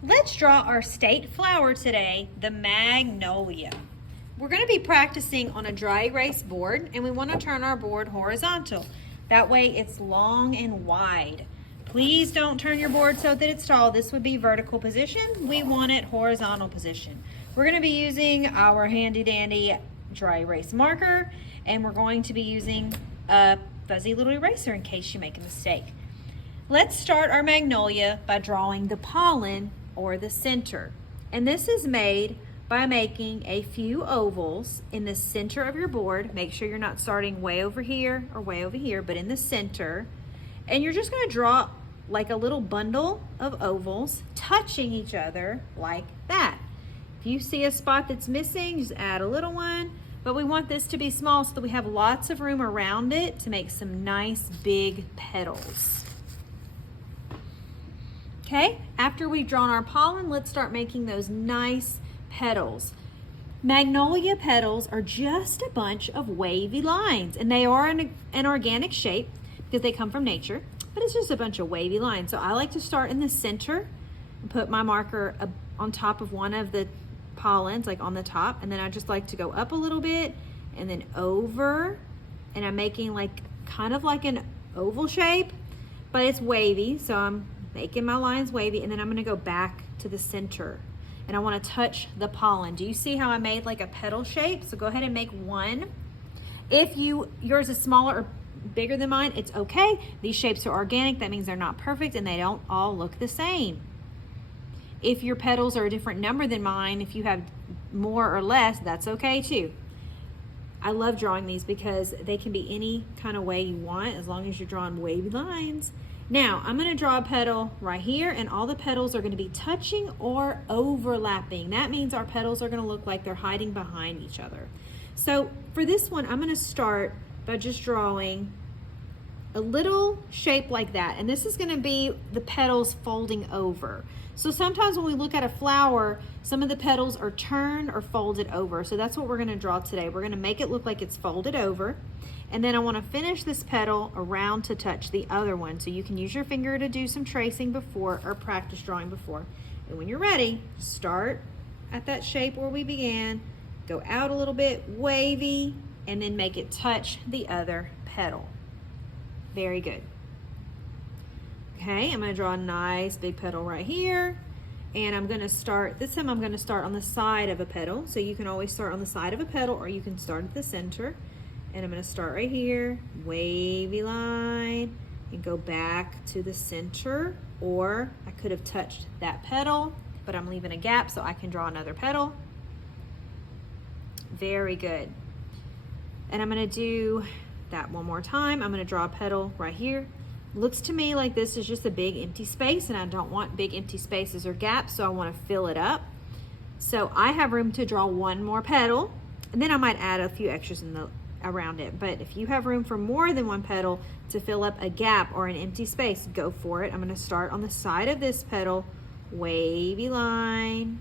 Let's draw our state flower today, the Magnolia. We're going to be practicing on a dry erase board, and we want to turn our board horizontal. That way it's long and wide. Please don't turn your board so that it's tall. This would be vertical position. We want it horizontal position. We're going to be using our handy dandy dry erase marker, and we're going to be using a fuzzy little eraser in case you make a mistake. Let's start our Magnolia by drawing the pollen or the center. And this is made by making a few ovals in the center of your board. Make sure you're not starting way over here or way over here, but in the center. And you're just going to draw like a little bundle of ovals touching each other like that. If you see a spot that's missing, just add a little one. But we want this to be small so that we have lots of room around it to make some nice big petals. Okay, after we've drawn our pollen, let's start making those nice petals. Magnolia petals are just a bunch of wavy lines, and they are an organic shape because they come from nature, but it's just a bunch of wavy lines. So I like to start in the center and put my marker on top of one of the pollens, like on the top, and then I just like to go up a little bit and then over, and I'm making like kind of like an oval shape, but it's wavy, so I'm making my lines wavy, and then I'm going to go back to the center, and I want to touch the pollen. Do you see how I made like a petal shape? So go ahead and make one. If yours is smaller or bigger than mine, it's okay. These shapes are organic. That means they're not perfect and they don't all look the same. If your petals are a different number than mine, if you have more or less, that's okay too. I love drawing these because they can be any kind of way you want as long as you're drawing wavy lines. Now, I'm going to draw a petal right here, and all the petals are going to be touching or overlapping. That means our petals are going to look like they're hiding behind each other. So for this one, I'm going to start by just drawing a little shape like that. And this is going to be the petals folding over. So sometimes when we look at a flower, some of the petals are turned or folded over. So that's what we're going to draw today. We're going to make it look like it's folded over. And then I want to finish this petal around to touch the other one. So you can use your finger to do some tracing before or practice drawing before. And when you're ready, start at that shape where we began, go out a little bit, wavy, and then make it touch the other petal. Very good. Okay, I'm going to draw a nice big petal right here. And I'm going to start, this time I'm going to start on the side of a petal. So you can always start on the side of a petal, or you can start at the center. And I'm going to start right here, wavy line, and go back to the center. Or I could have touched that petal, but I'm leaving a gap so I can draw another petal. Very good. And I'm going to do that one more time. I'm going to draw a petal right here. Looks to me like this is just a big empty space, and I don't want big empty spaces or gaps, so I want to fill it up. So I have room to draw one more petal, and then I might add a few extras around it. But if you have room for more than one petal to fill up a gap or an empty space, go for it. I'm going to start on the side of this petal, wavy line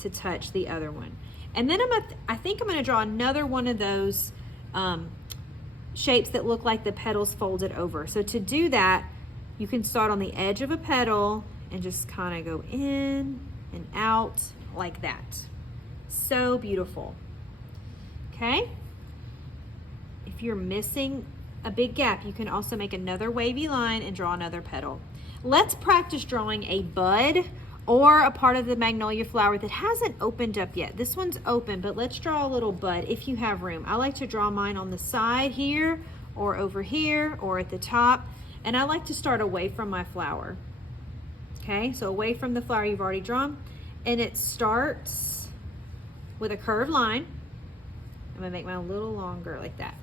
to touch the other one. And then I think I'm going to draw another one of those shapes that look like the petals folded over. So to do that, you can start on the edge of a petal and just kind of go in and out like that. So beautiful. Okay? If you're missing a big gap, you can also make another wavy line and draw another petal. Let's practice drawing a bud or a part of the magnolia flower that hasn't opened up yet. This one's open, but let's draw a little bud if you have room. I like to draw mine on the side here, or over here, or at the top. And I like to start away from my flower. Okay, so away from the flower you've already drawn. And it starts with a curved line. I'm gonna make mine a little longer like that.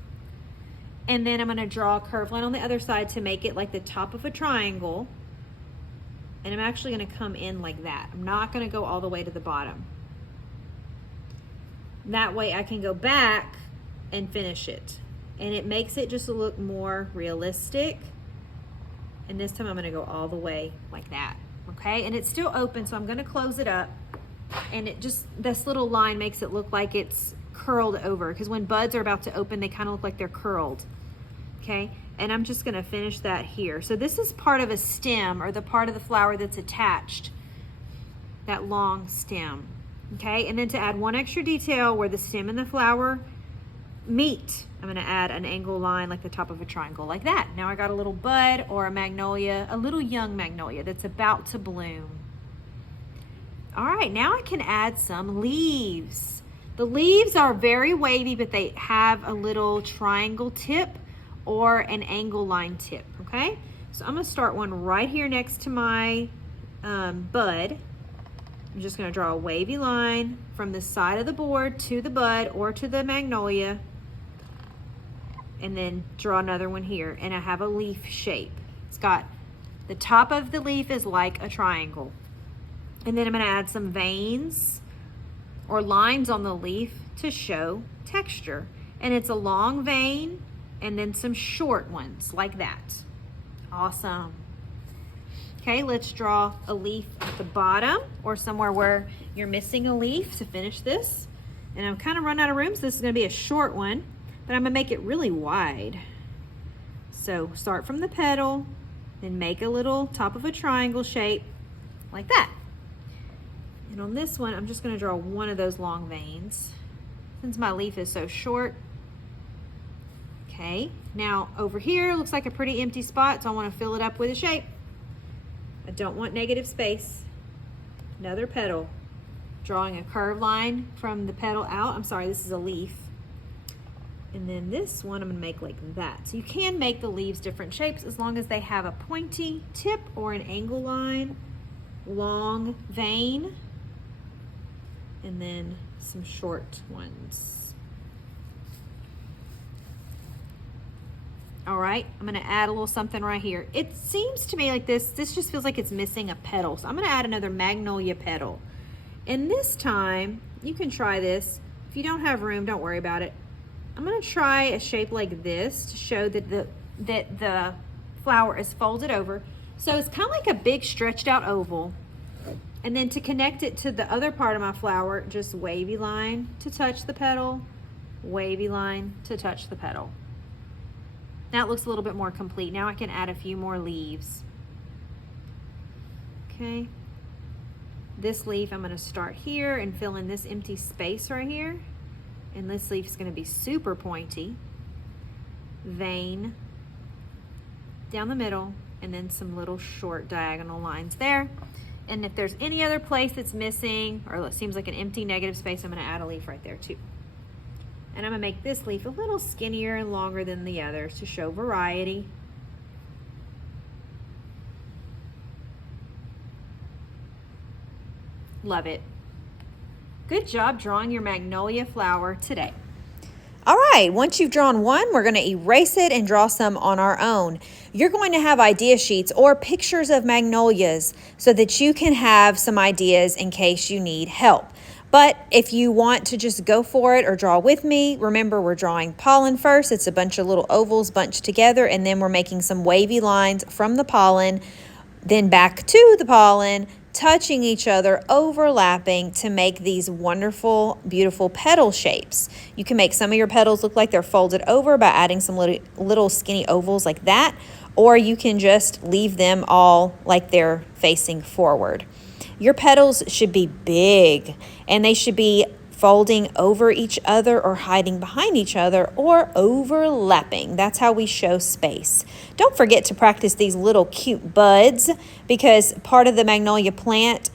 And then I'm gonna draw a curved line on the other side to make it like the top of a triangle. And I'm actually going to come in like that. I'm not going to go all the way to the bottom. That way I can go back and finish it. And it makes it just look more realistic. And this time I'm going to go all the way like that. Okay? And it's still open, so I'm going to close it up. And it just, this little line makes it look like it's curled over. Because when buds are about to open, they kind of look like they're curled. Okay? And I'm just gonna finish that here. So this is part of a stem, or the part of the flower that's attached. that long stem. Okay, and then to add one extra detail where the stem and the flower meet, I'm going to add an angle line like the top of a triangle, like that. Now I got a little bud or a magnolia, a little young magnolia that's about to bloom. All right, now I can add some leaves. The leaves are very wavy, but they have a little triangle tip or an angle line tip, okay? So I'm going to start one right here next to my bud. I'm just going to draw a wavy line from the side of the board to the bud or to the magnolia, and then draw another one here, and I have a leaf shape. It's got the top of the leaf is like a triangle, and then I'm going to add some veins or lines on the leaf to show texture, and it's a long vein and then some short ones like that. Awesome. Okay, let's draw a leaf at the bottom or somewhere where you're missing a leaf to finish this. And I'm kind of run out of room, so this is going to be a short one, but I'm going to make it really wide. So start from the petal, then make a little top of a triangle shape like that. And on this one, I'm just going to draw one of those long veins since my leaf is so short. Okay, now over here looks like a pretty empty spot, so I want to fill it up with a shape. I don't want negative space. Another petal. Drawing a curved line from the petal out. I'm sorry, this is a leaf. And then this one I'm going to make like that. So you can make the leaves different shapes as long as they have a pointy tip or an angle line, long vein, and then some short ones. All right, I'm gonna add a little something right here. It seems to me like this just feels like it's missing a petal. So I'm gonna add another magnolia petal. And this time, you can try this. If you don't have room, don't worry about it. I'm gonna try a shape like this to show that the flower is folded over. So it's kind of like a big stretched out oval. And then to connect it to the other part of my flower, just wavy line to touch the petal, wavy line to touch the petal. Now it looks a little bit more complete. Now I can add a few more leaves. Okay. This leaf, I'm going to start here and fill in this empty space right here. And this leaf is going to be super pointy. Vein down the middle, and then some little short diagonal lines there. And if there's any other place that's missing, or it seems like an empty negative space, I'm going to add a leaf right there too. And I'm going to make this leaf a little skinnier and longer than the others to show variety. Love it. Good job drawing your magnolia flower today. All right, once you've drawn one, we're going to erase it and draw some on our own. You're going to have idea sheets or pictures of magnolias so that you can have some ideas in case you need help. But if you want to just go for it or draw with me, remember we're drawing pollen first. It's a bunch of little ovals bunched together, and then we're making some wavy lines from the pollen, then back to the pollen, touching each other, overlapping to make these wonderful, beautiful petal shapes. You can make some of your petals look like they're folded over by adding some little skinny ovals like that, or you can just leave them all like they're facing forward. Your petals should be big, and they should be folding over each other or hiding behind each other or overlapping. That's how we show space. Don't forget to practice these little cute buds, because part of the magnolia plant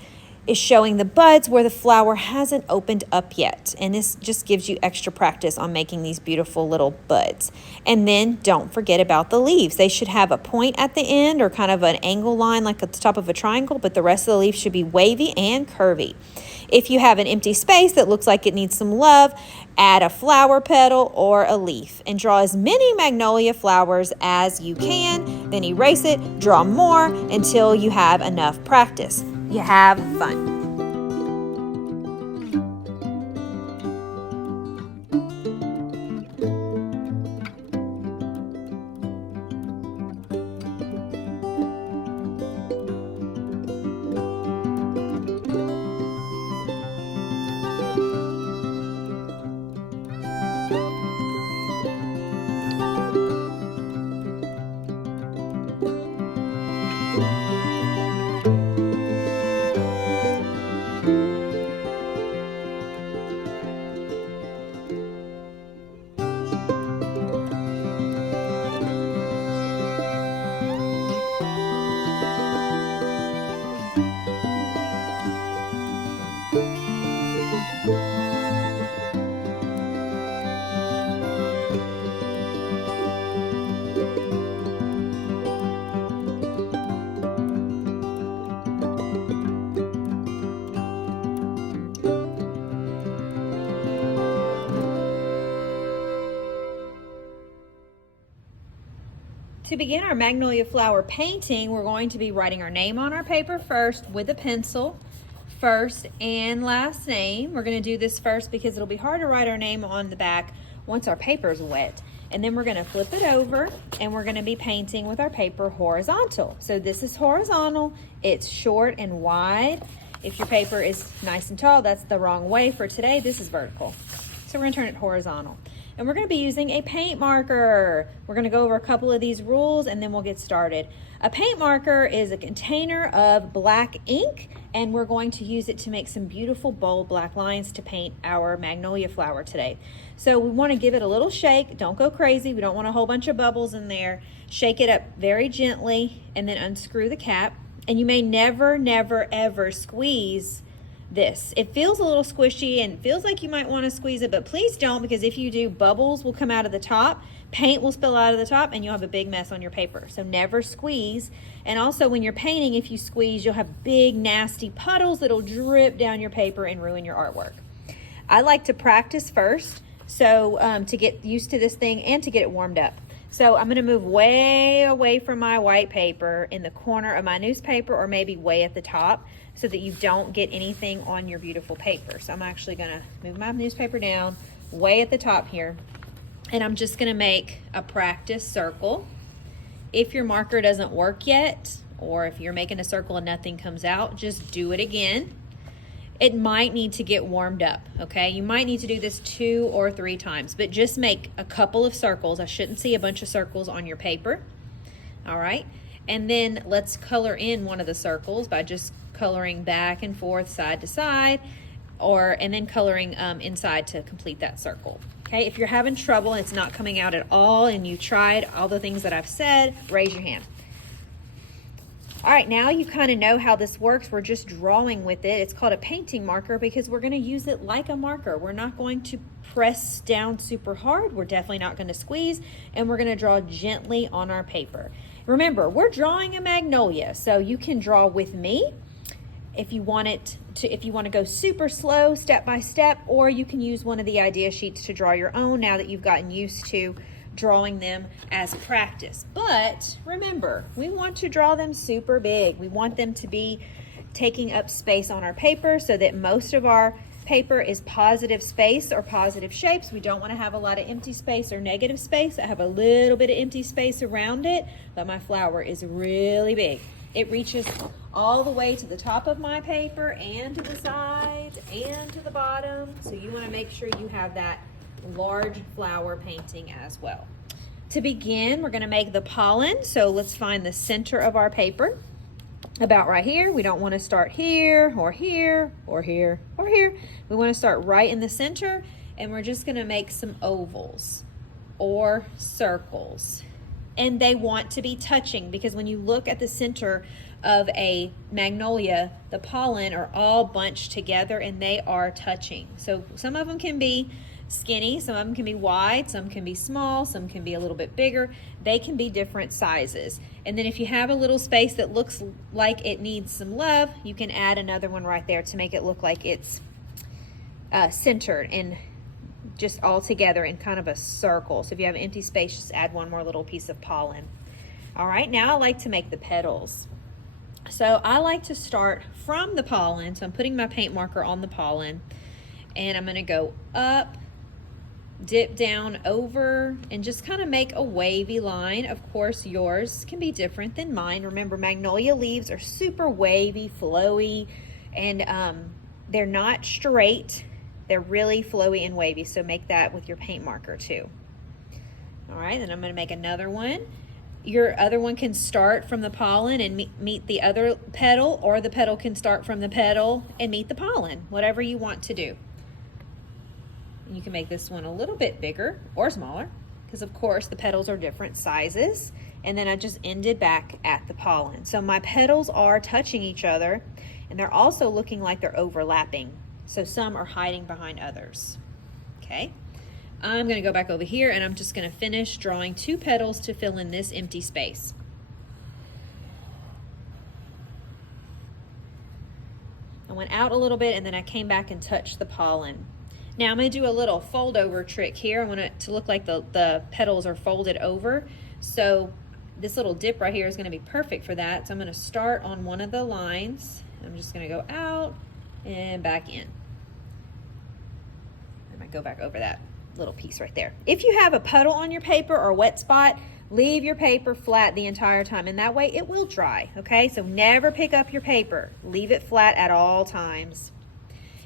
is showing the buds where the flower hasn't opened up yet. And this just gives you extra practice on making these beautiful little buds. And then don't forget about the leaves. They should have a point at the end or kind of an angle line like at the top of a triangle, but the rest of the leaf should be wavy and curvy. If you have an empty space that looks like it needs some love, add a flower petal or a leaf and draw as many magnolia flowers as you can. Then erase it, draw more until you have enough practice. You have fun. To begin our magnolia flower painting, we're going to be writing our name on our paper first with a pencil. First and last name. We're going to do this first because it'll be hard to write our name on the back once our paper is wet. And then we're going to flip it over and we're going to be painting with our paper horizontal. So this is horizontal. It's short and wide. If your paper is nice and tall, that's the wrong way for today. This is vertical. So we're going to turn it horizontal. And we're going to be using a paint marker. We're going to go over a couple of these rules and then we'll get started. A paint marker is a container of black ink, and we're going to use it to make some beautiful bold black lines to paint our magnolia flower today. So we want to give it a little shake. Don't go crazy. We don't want a whole bunch of bubbles in there. Shake it up very gently and then unscrew the cap. And you may never, never, ever squeeze this. It feels a little squishy and feels like you might want to squeeze it, but please don't, because if you do, bubbles will come out of the top, paint will spill out of the top, and you'll have a big mess on your paper. So never squeeze. And also when you're painting, if you squeeze, you'll have big nasty puddles that'll drip down your paper and ruin your artwork. I like to practice first, so to get used to this thing and to get it warmed up. So I'm going to move way away from my white paper in the corner of my newspaper, or maybe way at the top, so that you don't get anything on your beautiful paper. So I'm actually going to move my newspaper down way at the top here, and I'm just going to make a practice circle. If your marker doesn't work yet, or if you're making a circle and nothing comes out, just do it again. It might need to get warmed up, okay? You might need to do this 2 or 3 times, but just make a couple of circles. I shouldn't see a bunch of circles on your paper, all right? And then let's color in one of the circles by just coloring back and forth, side to side, and then coloring inside to complete that circle. Okay, if you're having trouble and it's not coming out at all and you tried all the things that I've said, raise your hand. All right, now you kind of know how this works. We're just drawing with it. It's called a painting marker because we're going to use it like a marker. We're not going to press down super hard. We're definitely not going to squeeze, and we're going to draw gently on our paper. Remember, we're drawing a magnolia, so you can draw with me if you want to go super slow, step by step, or you can use one of the idea sheets to draw your own now that you've gotten used to drawing them as practice. But remember, we want to draw them super big. We want them to be taking up space on our paper so that most of our paper is positive space or positive shapes. We don't want to have a lot of empty space or negative space. I have a little bit of empty space around it, but my flower is really big. It reaches all the way to the top of my paper and to the sides and to the bottom. So you want to make sure you have that large flower painting as well. To begin, we're going to make the pollen. So let's find the center of our paper. About right here. We don't want to start here or here or here or here. We want to start right in the center, and we're just going to make some ovals or circles. And they want to be touching, because when you look at the center of a magnolia, the pollen are all bunched together and they are touching. So some of them can be skinny, some of them can be wide, some can be small, some can be a little bit bigger. They can be different sizes. And then if you have a little space that looks like it needs some love, you can add another one right there to make it look like it's centered and just all together in kind of a circle. So if you have an empty space, just add one more little piece of pollen. All right, now I like to make the petals. So I like to start from the pollen. So I'm putting my paint marker on the pollen, and I'm going to go up, dip down over, and just kind of make a wavy line. Of course, yours can be different than mine. Remember, magnolia leaves are super wavy, flowy, and they're not straight. They're really flowy and wavy, so make that with your paint marker too. All right, then I'm going to make another one. Your other one can start from the pollen and meet the other petal, or the petal can start from the petal and meet the pollen, whatever you want to do. You can make this one a little bit bigger or smaller, because of course the petals are different sizes. And then I just ended back at the pollen. So my petals are touching each other, and they're also looking like they're overlapping. So some are hiding behind others. Okay, I'm going to go back over here, and I'm just going to finish drawing 2 petals to fill in this empty space. I went out a little bit, and then I came back and touched the pollen. Now I'm going to do a little fold over trick here. I want it to look like the petals are folded over. So this little dip right here is gonna be perfect for that. So I'm gonna start on one of the lines. I'm just gonna go out and back in. I'm gonna go back over that little piece right there. If you have a puddle on your paper or a wet spot, leave your paper flat the entire time, and that way it will dry, okay? So never pick up your paper. Leave it flat at all times.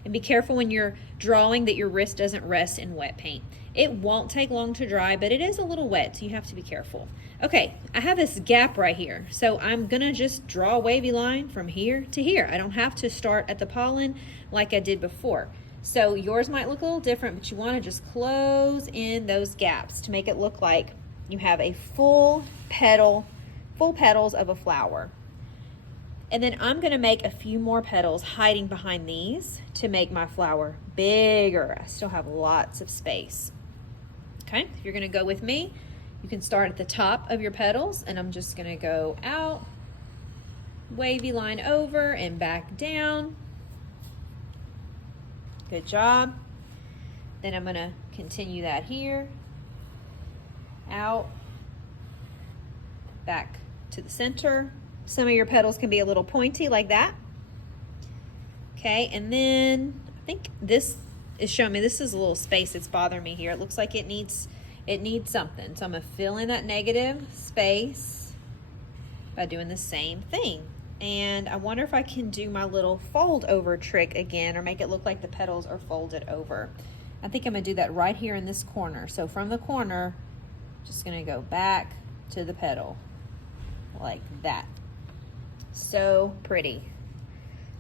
And be careful when you're drawing that your wrist doesn't rest in wet paint. It won't take long to dry, but it is a little wet, so you have to be careful. Okay, I have this gap right here, so I'm gonna just draw a wavy line from here to here. I don't have to start at the pollen like I did before. So yours might look a little different, but you wanna just close in those gaps to make it look like you have a full petals of a flower. And then I'm gonna make a few more petals hiding behind these to make my flower bigger. I still have lots of space. Okay, if you're gonna go with me, you can start at the top of your petals, and I'm just gonna go out, wavy line over and back down. Good job. Then I'm gonna continue that here, out, back to the center. Some of your petals can be a little pointy like that. Okay, and then I think this is showing me this is a little space that's bothering me here. It looks like it needs something. So I'm gonna fill in that negative space by doing the same thing. And I wonder if I can do my little fold over trick again, or make it look like the petals are folded over. I think I'm gonna do that right here in this corner. So from the corner, just gonna go back to the petal like that. So pretty.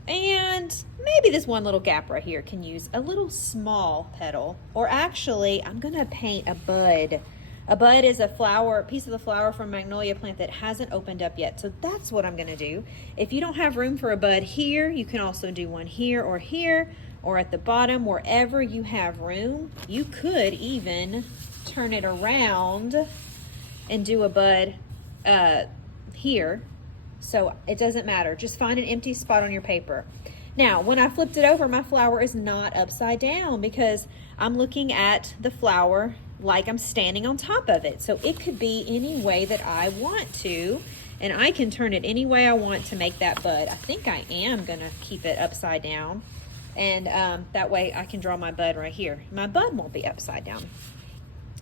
And maybe this one little gap right here can use a little small petal, or actually I'm gonna paint a bud. A bud is a piece of the flower from Magnolia plant that hasn't opened up yet. So that's what I'm gonna do. If you don't have room for a bud here, you can also do one here, or at the bottom, wherever you have room. You could even turn it around and do a bud here. So it doesn't matter, just find an empty spot on your paper. Now, when I flipped it over, my flower is not upside down because I'm looking at the flower like I'm standing on top of it. So it could be any way that I want to, and I can turn it any way I want to make that bud. I think I am gonna keep it upside down, and that way I can draw my bud right here. My bud won't be upside down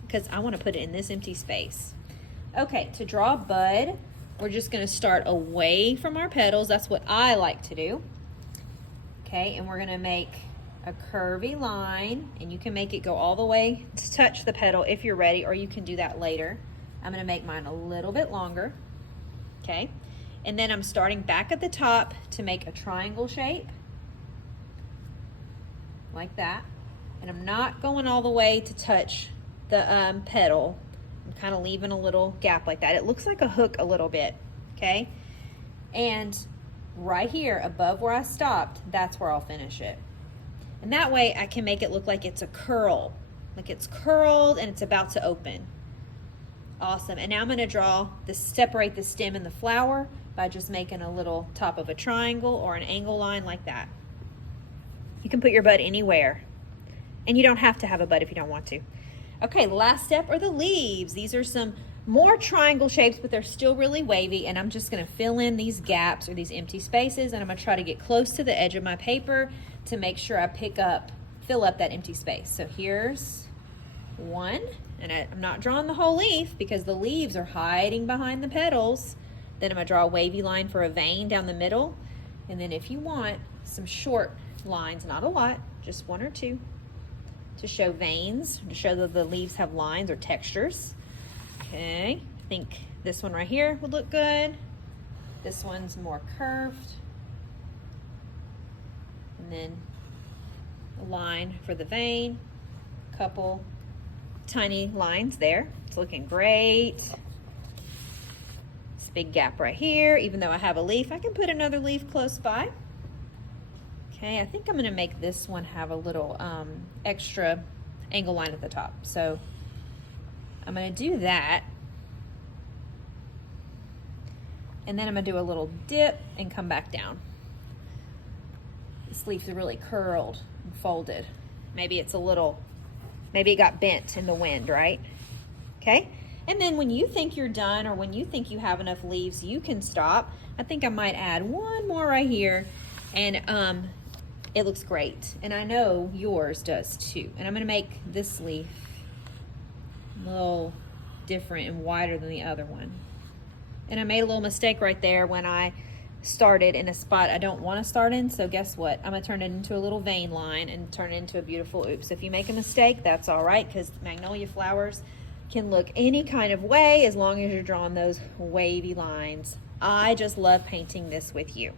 because I wanna put it in this empty space. Okay, to draw a bud, we're just gonna start away from our petals. That's what I like to do. Okay, and we're gonna make a curvy line, and you can make it go all the way to touch the petal if you're ready, or you can do that later. I'm gonna make mine a little bit longer, okay? And then I'm starting back at the top to make a triangle shape, like that. And I'm not going all the way to touch the petal. I'm kind of leaving a little gap like that. It looks like a hook a little bit, okay? And right here above where I stopped, that's where I'll finish it. And that way I can make it look like it's a curl, like it's curled and it's about to open. Awesome. And now I'm gonna separate the stem and the flower by just making a little top of a triangle or an angle line like that. You can put your bud anywhere, and you don't have to have a bud if you don't want to. Okay, the last step are the leaves. These are some more triangle shapes, but they're still really wavy, and I'm just gonna fill in these gaps or these empty spaces, and I'm gonna try to get close to the edge of my paper to make sure I fill up that empty space. So here's one, and I'm not drawing the whole leaf because the leaves are hiding behind the petals. Then I'm gonna draw a wavy line for a vein down the middle, and then if you want some short lines, not a lot, just one or two, to show veins, to show that the leaves have lines or textures. Okay, I think this one right here would look good. This one's more curved. And then a line for the vein, a couple tiny lines there. It's looking great. This big gap right here. Even though I have a leaf, I can put another leaf close by. Okay, I think I'm gonna make this one have a little extra angle line at the top. So I'm gonna do that. And then I'm gonna do a little dip and come back down. This leaf is really curled and folded. Maybe it got bent in the wind, right? Okay, And then when you think you're done or when you think you have enough leaves, you can stop. I think I might add one more right here, and it looks great. And I know yours does too. And I'm gonna make this leaf a little different and wider than the other one. And I made a little mistake right there when I started in a spot I don't want to start in, so guess what? I'm gonna turn it into a little vein line and turn it into a beautiful oops. So if you make a mistake, that's all right, because magnolia flowers can look any kind of way as long as you're drawing those wavy lines. I just love painting this with you.